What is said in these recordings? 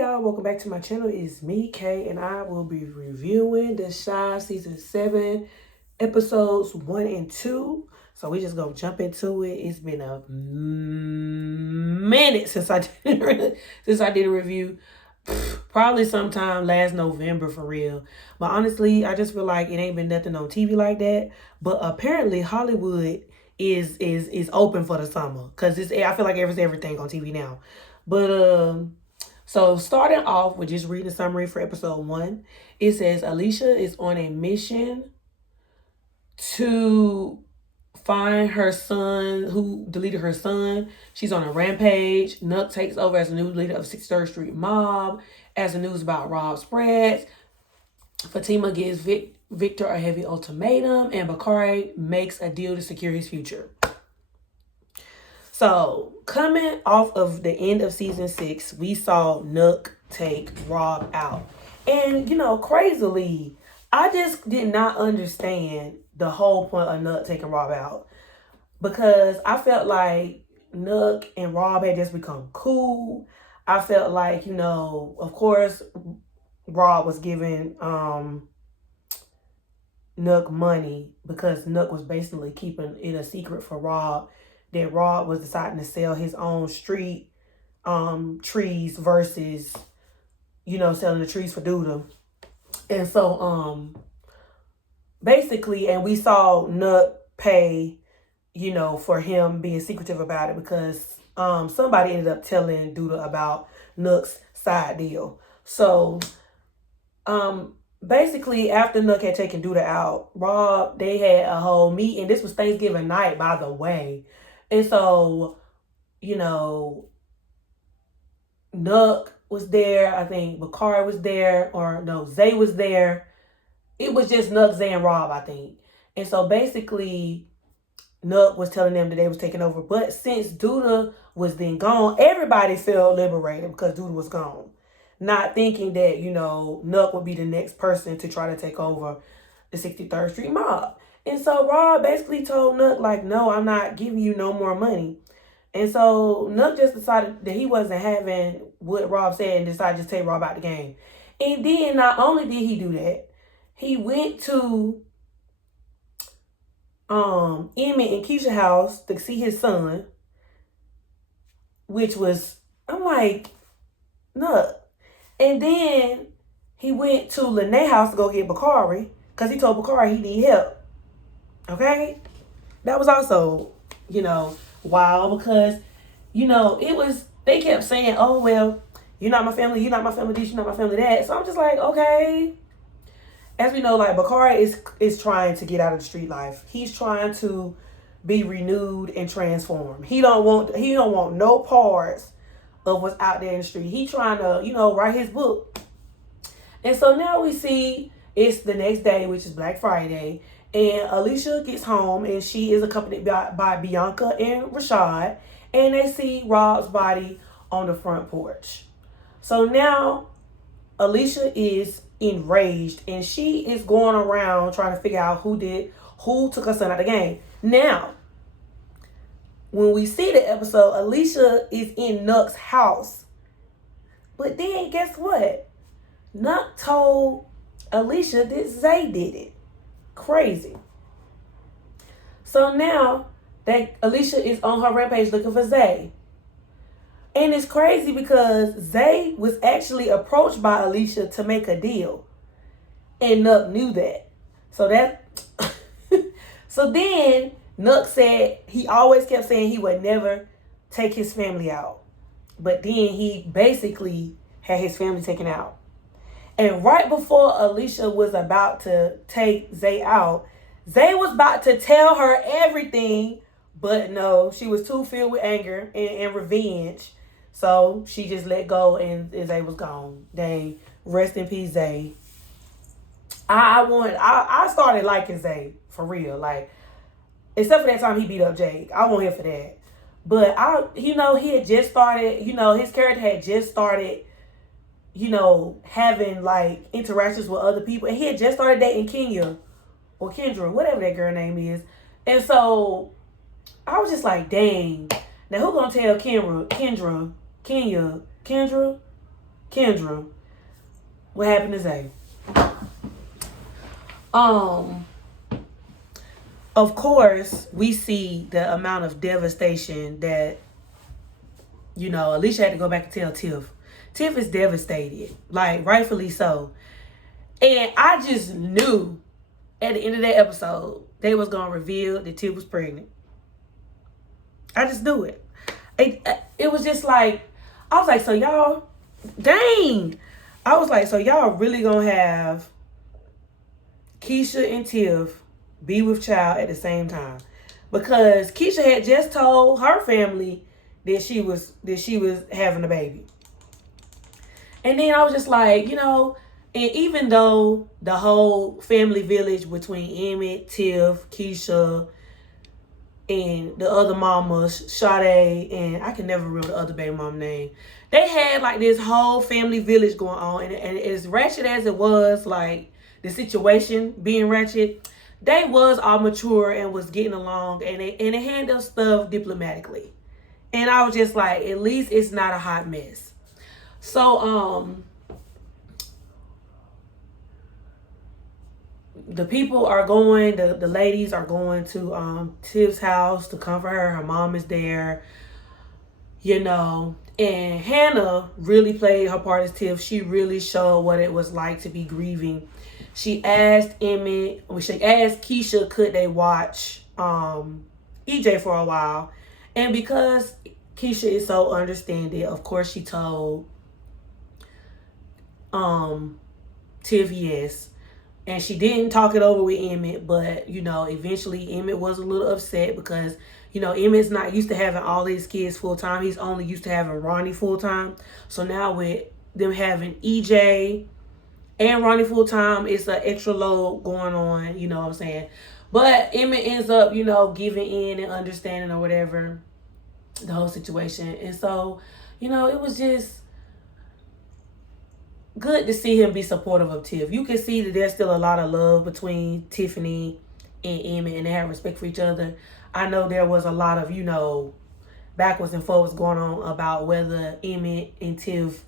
y'all, welcome back to my channel. It's me, Kay, and I will be reviewing The Chi Season 7, Episodes 1 and 2. So we just gonna jump into it. It's been a minute since I did a review. Probably sometime last November for real. But honestly, I just feel like it ain't been nothing on TV like that. But apparently Hollywood is open for the summer. Cause I feel like everything on TV now. But so starting off with just reading the summary for episode 1, it says Alicia is on a mission to find her son who deleted her son. She's on a rampage. Nuck takes over as the new leader of 63rd Street Mob. As the news about Rob spreads, Fatima gives Victor a heavy ultimatum, and Bakari makes a deal to secure his future. So, coming off of the end of season 6, we saw Nuck take Rob out. And, crazily, I just did not understand the whole point of Nuck taking Rob out. Because I felt like Nuck and Rob had just become cool. I felt like, of course, Rob was giving Nuck money because Nuck was basically keeping it a secret for Rob that Rob was deciding to sell his own street trees versus, selling the trees for Duda. And so, basically, and we saw Nuck pay, for him being secretive about it because somebody ended up telling Duda about Nuck's side deal. So, basically, after Nuck had taken Duda out, Rob, they had a whole meeting. This was Thanksgiving night, by the way. And so, Nuck was there. I think Bakari was there. Or no, Zay was there. It was just Nuck, Zay, and Rob, I think. And so basically, Nuck was telling them that they was taking over. But since Duda was then gone, everybody felt liberated because Duda was gone. Not thinking that, Nuck would be the next person to try to take over the 63rd Street Mob. And so Rob basically told Nuck, like, no, I'm not giving you no more money. And so Nuck just decided that he wasn't having what Rob said and decided to just take Rob out the game. And then not only did he do that, he went to Emmett and Keisha's house to see his son, which was, I'm like, Nuck. And then he went to Lanae's house to go get Bakari because he told Bakari he need help. Okay? That was also, wild because, it was, they kept saying, oh, well, you're not my family, you're not my family this, you're not my family that. So I'm just like, okay. As we know, like, Bakari is trying to get out of the street life. He's trying to be renewed and transformed. He don't want no parts of what's out there in the street. He trying to, write his book. And so now we see it's the next day, which is Black Friday. And Alicia gets home and she is accompanied by Bianca and Rashad. And they see Rob's body on the front porch. So now Alicia is enraged and she is going around trying to figure out who took her son out of the game. Now, when we see the episode, Alicia is in Nuck's house. But then guess what? Nuck told Alicia that Zay did it. Crazy. So now that Alicia is on her rampage looking for Zay. And it's crazy because Zay was actually approached by Alicia to make a deal. And Nuck knew that. So then Nuck said he always kept saying he would never take his family out. But then he basically had his family taken out. And right before Alicia was about to take Zay out, Zay was about to tell her everything, but no, she was too filled with anger and revenge. So she just let go and Zay was gone. Dang, rest in peace, Zay. I started liking Zay, for real. Like, except for that time he beat up Jake. I wasn't here for that. But he had just started, his character had just started, having like interactions with other people. And he had just started dating Kenya or Kendra, whatever that girl name is. And so I was just like, dang. Now who gonna tell Kendra Kendra, what happened to Zay? Of course, we see the amount of devastation that, Alicia had to go back and tell Tiff. Tiff is devastated, like rightfully so. And I just knew at the end of that episode, they was going to reveal that Tiff was pregnant. I just knew it. It was just like, I was like, so y'all, dang. I was like, so y'all really going to have Keisha and Tiff be with child at the same time? Because Keisha had just told her family that she was having a baby. And then I was just like, and even though the whole family village between Emmett, Tiff, Keisha, and the other mamas, Sade, and I can never remember the other baby mom name, they had like this whole family village going on. And as ratchet as it was, like the situation being ratchet, they was all mature and was getting along, and they handled stuff diplomatically. And I was just like, at least it's not a hot mess. So, the people are going, the ladies are going to Tiff's house to comfort her. Her mom is there, and Hannah really played her part as Tiff. She really showed what it was like to be grieving. She asked Keisha, could they watch EJ for a while? And because Keisha is so understanding, of course she told Tiff yes. And she didn't talk it over with Emmett, but, eventually Emmett was a little upset because, Emmett's not used to having all his kids full-time. He's only used to having Ronnie full-time. So now with them having EJ and Ronnie full-time, it's an extra load going on, you know what I'm saying? But Emmett ends up, giving in and understanding or whatever the whole situation. And so, it was just good to see him be supportive of Tiff. You can see that there's still a lot of love between Tiffany and Emmett, and they have respect for each other. I know there was a lot of, backwards and forwards going on about whether Emmett and Tiff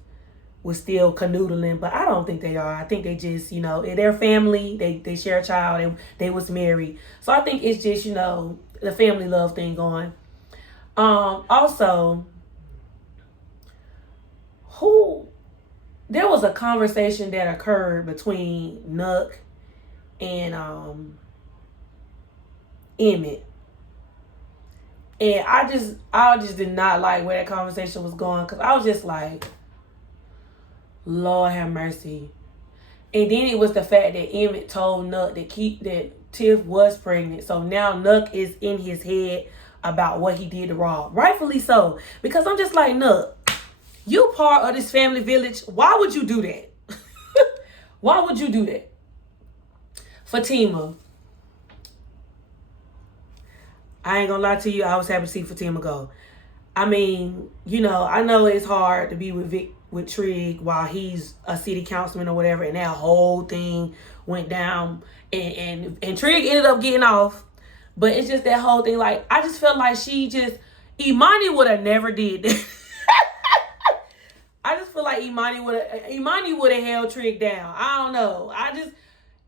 was still canoodling, but I don't think they are. I think they just, they're family. They share a child. They was married. So I think it's just, the family love thing going. Also, there was a conversation that occurred between Nuck and Emmett. And I just did not like where that conversation was going, because I was just like, Lord have mercy. And then it was the fact that Emmett told Nuck that Tiff was pregnant. So now Nuck is in his head about what he did to Rob. Rightfully so. Because I'm just like, Nuck, you part of this family village. Why would you do that? Why would you do that? Fatima. I ain't gonna lie to you. I was happy to see Fatima go. I mean, I know it's hard to be with Trig while he's a city councilman or whatever, and that whole thing went down, and Trig ended up getting off. But it's just that whole thing. Like, I just felt like Imani would have never did that. I just feel like Imani would have held Trig down. I don't know.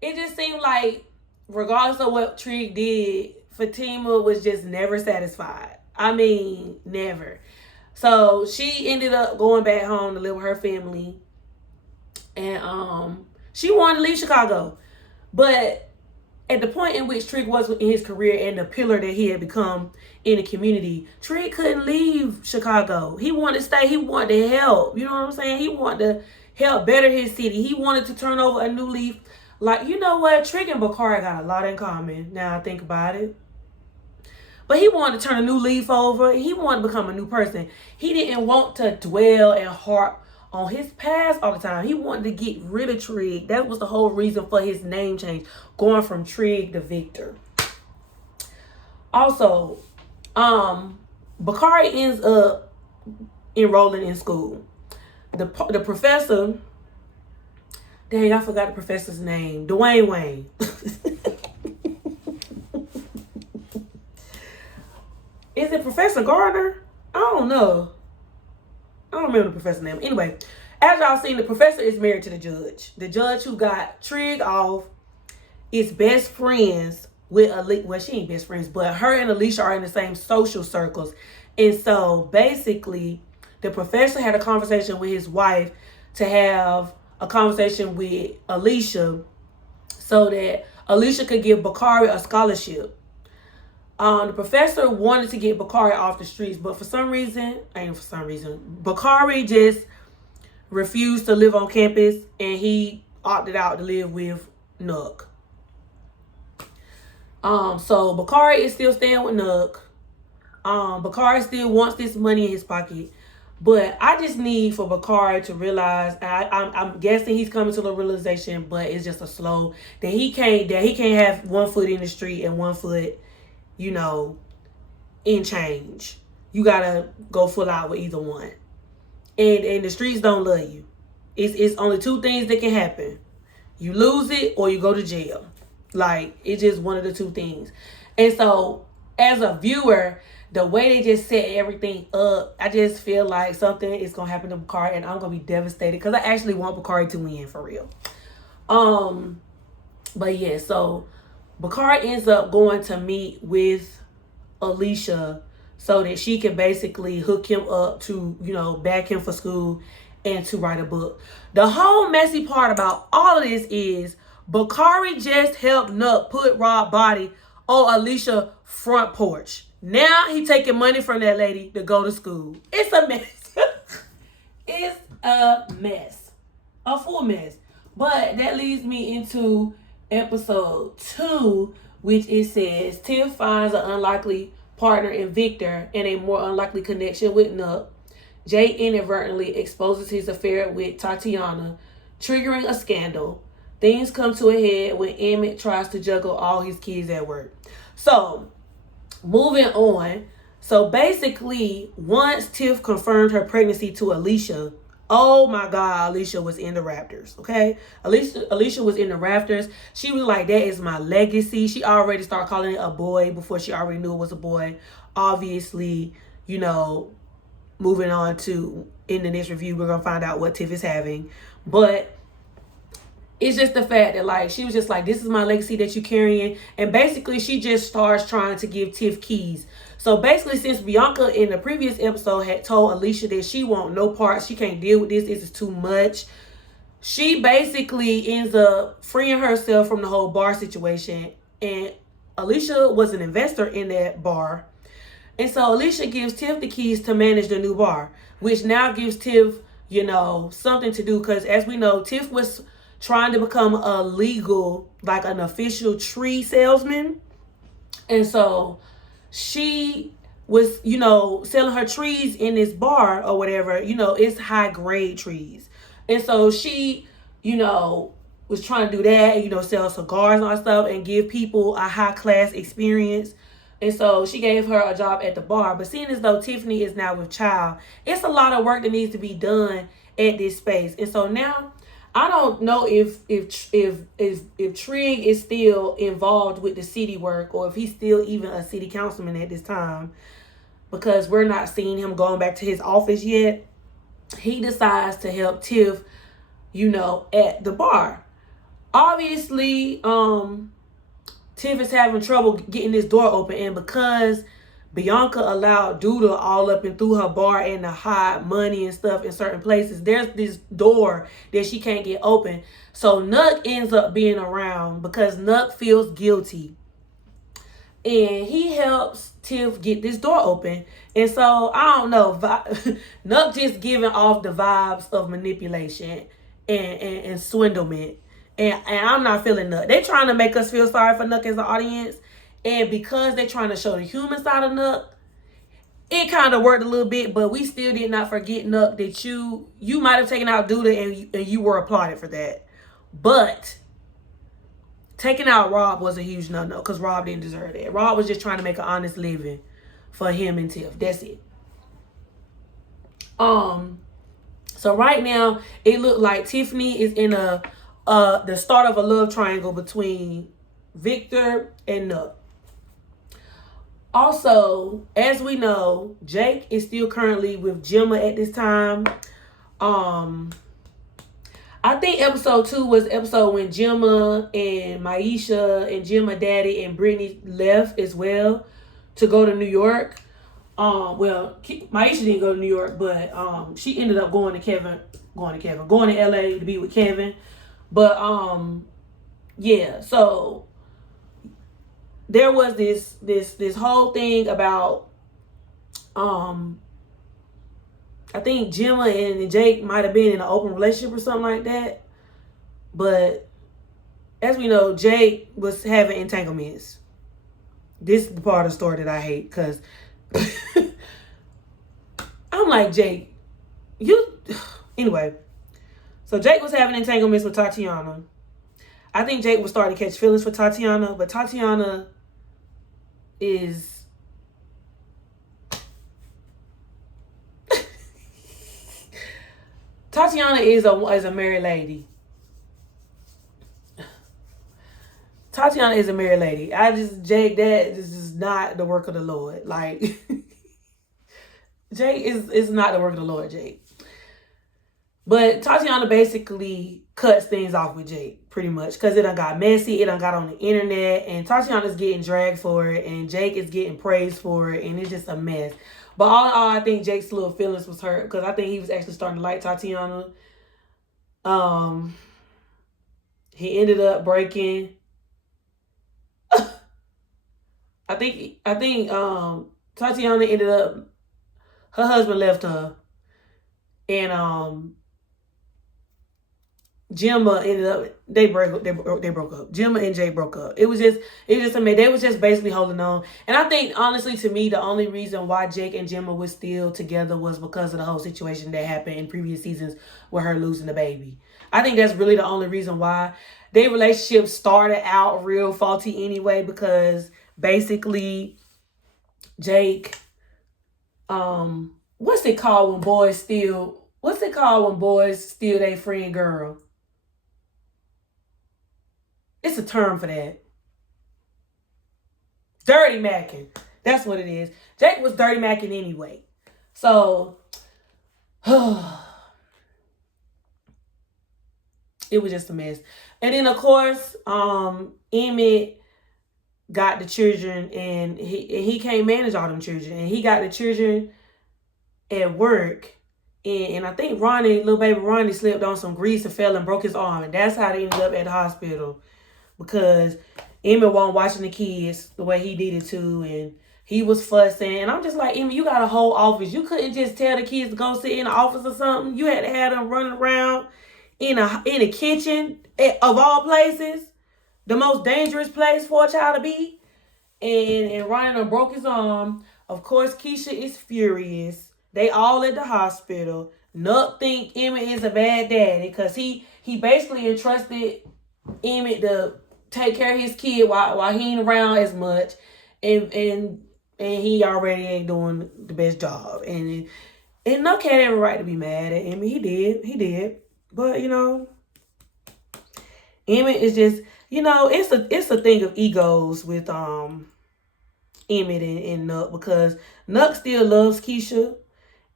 It just seemed like regardless of what Trig did, Fatima was just never satisfied. I mean, never. So she ended up going back home to live with her family. And she wanted to leave Chicago. But at the point in which Trig was in his career and the pillar that he had become in the community, Trig couldn't leave Chicago. He wanted to stay. He wanted to help. You know what I'm saying? He wanted to help better his city. He wanted to turn over a new leaf. Like, you know what? Trig and Bakari got a lot in common. Now I think about it. But he wanted to turn a new leaf over. He wanted to become a new person. He didn't want to dwell and harp on his past all the time. He wanted to get rid of Trig. That was the whole reason for his name change, going from Trig to Victor. Also, Bakari ends up enrolling in school. The professor, dang, I forgot the professor's name. Dwayne Wayne. Is it Professor Gardner? I don't know. I don't remember the professor's name. Anyway, As y'all seen, the professor is married to the judge. The judge who got Trig off is best friends with Alicia. Well, she ain't best friends, but her and Alicia are in the same social circles. And so basically, the professor had a conversation with his wife to have a conversation with Alicia so that Alicia could give Bakari a scholarship. The professor wanted to get Bakari off the streets, but for some reason, Bakari just refused to live on campus, and he opted out to live with Nook. So Bakari is still staying with Nook. Bakari still wants this money in his pocket. But I just need for Bakari to realize, I'm guessing he's coming to the realization, but it's just a slow, that he can't have one foot in the street and one foot, in change. You gotta go full out with either one. And the streets don't love you. It's only two things that can happen. You lose it or you go to jail. Like, it's just one of the two things. And so, as a viewer, the way they just set everything up, I just feel like something is going to happen to Bakari, and I'm going to be devastated because I actually want Bakari to win, for real. But yeah, so Bakari ends up going to meet with Alicia so that she can basically hook him up to, back him for school and to write a book. The whole messy part about all of this is Bakari just helped Nuck put Rob's body on Alicia's front porch. Now he taking money from that lady to go to school. It's a mess. It's a mess. A full mess. But that leads me into episode 2, which it says, Tiff finds an unlikely partner in Victor and a more unlikely connection with Nuck. Jay inadvertently exposes his affair with Tatiana, triggering a scandal. Things come to a head when Emmett tries to juggle all his kids at work. So, moving on. So basically, once Tiff confirmed her pregnancy to Alicia, oh my God, Alicia was in the rafters, okay? Alicia was in the rafters. She was like, that is my legacy. She already started calling it a boy before she already knew it was a boy. Obviously, moving on to, in the next review, we're going to find out what Tiff is having. But it's just the fact that, she was just like, this is my legacy that you're carrying. And basically, she just starts trying to give Tiff keys. So basically, since Bianca in the previous episode had told Alicia that she want no parts, she can't deal with this is too much, she basically ends up freeing herself from the whole bar situation. And Alicia was an investor in that bar. And so Alicia gives Tiff the keys to manage the new bar, which now gives Tiff, something to do. Because as we know, Tiff was trying to become a legal, an official tree salesman. And so she was, selling her trees in this bar or whatever. It's high grade trees. And so she, was trying to do that, sell cigars and all that stuff and give people a high class experience. And so she gave her a job at the bar. But seeing as though Tiffany is now with child, it's a lot of work that needs to be done at this space. And so now, I don't know if Trig is still involved with the city work or if he's still even a city councilman at this time, because we're not seeing him going back to his office yet. He decides to help Tiff, at the bar. Obviously, Tiff is having trouble getting this door open, and because Bianca allowed Duda all up and through her bar and to hide money and stuff in certain places, there's this door that she can't get open. So Nuck ends up being around because Nuck feels guilty. And he helps Tiff get this door open. And so, I don't know, Nuck just giving off the vibes of manipulation and swindlement. And I'm not feeling Nuck. They're trying to make us feel sorry for Nuck as an audience. And because they're trying to show the human side of Nuck, it kind of worked a little bit, but we still did not forget, Nuck, that you might have taken out Duda and you were applauded for that. But taking out Rob was a huge no-no because Rob didn't deserve that. Rob was just trying to make an honest living for him and Tiff. That's it. So right now, it looked like Tiffany is in the start of a love triangle between Victor and Nuck. Also, as we know, Jake is still currently with Gemma at this time. I think episode 2 was the episode when Gemma and Maisha and Gemma daddy and Brittany left as well to go to New York. Well, Maisha didn't go to New York, but she ended up going to LA to be with Kevin. But yeah, so there was this whole thing about I think Gemma and Jake might have been in an open relationship or something like that. But as we know, Jake was having entanglements. This is the part of the story that I hate, because I'm like, Jake, anyway. So Jake was having entanglements with Tatiana. I think Jake was starting to catch feelings for Tatiana, but Tatiana is Tatiana is a married lady. Tatiana is a married lady. Jake, this is not the work of the Lord. Like, Jake is not the work of the Lord, Jake. But Tatiana basically cuts things off with Jake, pretty much, because it done got messy, it done got on the internet, and Tatiana's getting dragged for it, and Jake is getting praised for it, and it's just a mess. But all in all, I think Jake's little feelings was hurt, because I think he was actually starting to like Tatiana. He ended up breaking. I think Tatiana ended up, her husband left her, and Gemma ended up, they broke up. Gemma and Jay broke up. It was just amazing. They was just basically holding on. And I think, honestly, to me, the only reason why Jake and Gemma was still together was because of the whole situation that happened in previous seasons with her losing the baby. I think that's really the only reason why. Their relationship started out real faulty anyway, because basically Jake, what's it called when boys steal their friend girl? It's a term for that. Dirty macking. That's what it is. Jake was dirty macking anyway. So, it was just a mess. And then, of course, Emmett got the children, and he can't manage all them children. And he got the children at work. And I think little baby Ronnie, slipped on some grease and fell and broke his arm. And that's how they ended up at the hospital. Because Emmett wasn't watching the kids the way he needed to, and he was fussing. And I'm just like, Emmett, you got a whole office. You couldn't just tell the kids to go sit in the office or something. You had to have them running around in a kitchen, of all places, the most dangerous place for a child to be. And Ronnie done broke his arm. Of course, Keisha is furious. They all at the hospital. Nuck think Emmett is a bad daddy, because he basically entrusted Emmett to take care of his kid while he ain't around as much, and he already ain't doing the best job. And Nuck had every right to be mad at Emmett. He did. But Emmett is just, it's a thing of egos with Emmett and Nuck, because Nuck still loves Keisha.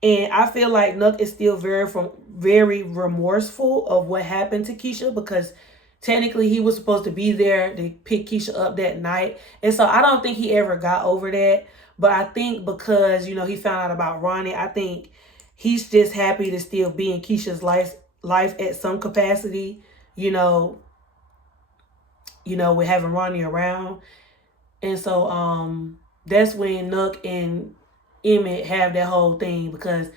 And I feel like Nuck is still very remorseful of what happened to Keisha, because technically he was supposed to be there to pick Keisha up that night. And so I don't think he ever got over that. But I think because, he found out about Ronnie, I think he's just happy to still be in Keisha's life at some capacity, with having Ronnie around. And so that's when Nuck and Emmett have that whole thing, because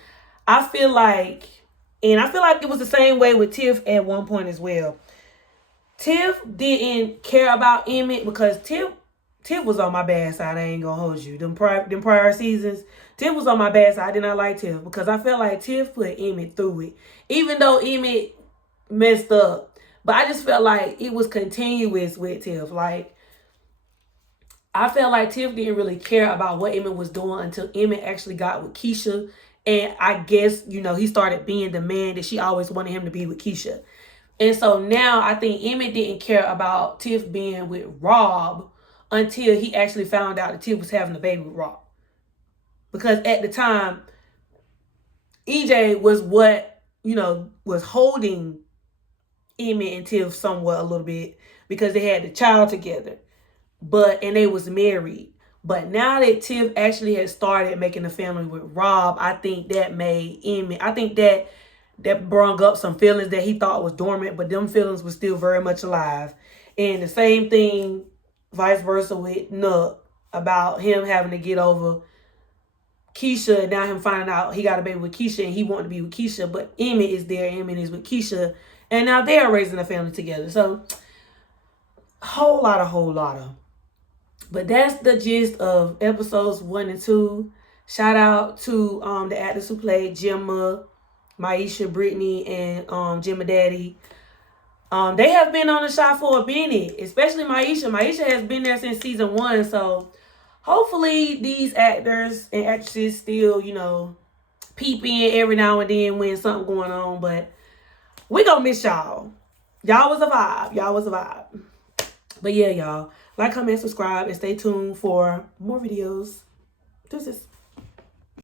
I feel like it was the same way with Tiff at one point as well. Tiff didn't care about Emmett, because Tiff was on my bad side. I ain't gonna hold you. Them prior seasons, Tiff was on my bad side. I did not like Tiff, because I felt like Tiff put Emmett through it, even though Emmett messed up. But I just felt like it was continuous with Tiff. Like, I felt like Tiff didn't really care about what Emmett was doing until Emmett actually got with Keisha. And I guess, he started being the man that she always wanted him to be with Keisha. And so now I think Emmett didn't care about Tiff being with Rob until he actually found out that Tiff was having a baby with Rob. Because at the time, EJ was what, was holding Emmett and Tiff somewhat a little bit because they had the child together. And they was married. But now that Tiff actually has started making a family with Rob, I think that made Emmett, I think that brought up some feelings that he thought was dormant, but them feelings were still very much alive. And the same thing, vice versa with Nuck, about him having to get over Keisha, and now him finding out he got a baby with Keisha and he wanted to be with Keisha, but Emmett is there, Emmett is with Keisha, and now they are raising a family together. So, whole lot of. But that's the gist of episodes 1 and 2. Shout out to the actors who played Gemma, Maisha, Brittany, and Gemma Daddy. They have been on the show for a minute, especially Maisha. Maisha has been there since season 1, so hopefully these actors and actresses still, peep in every now and then when something going on. But we gonna miss y'all. Y'all was a vibe. But yeah, y'all. Like, comment, subscribe, and stay tuned for more videos. Deuces.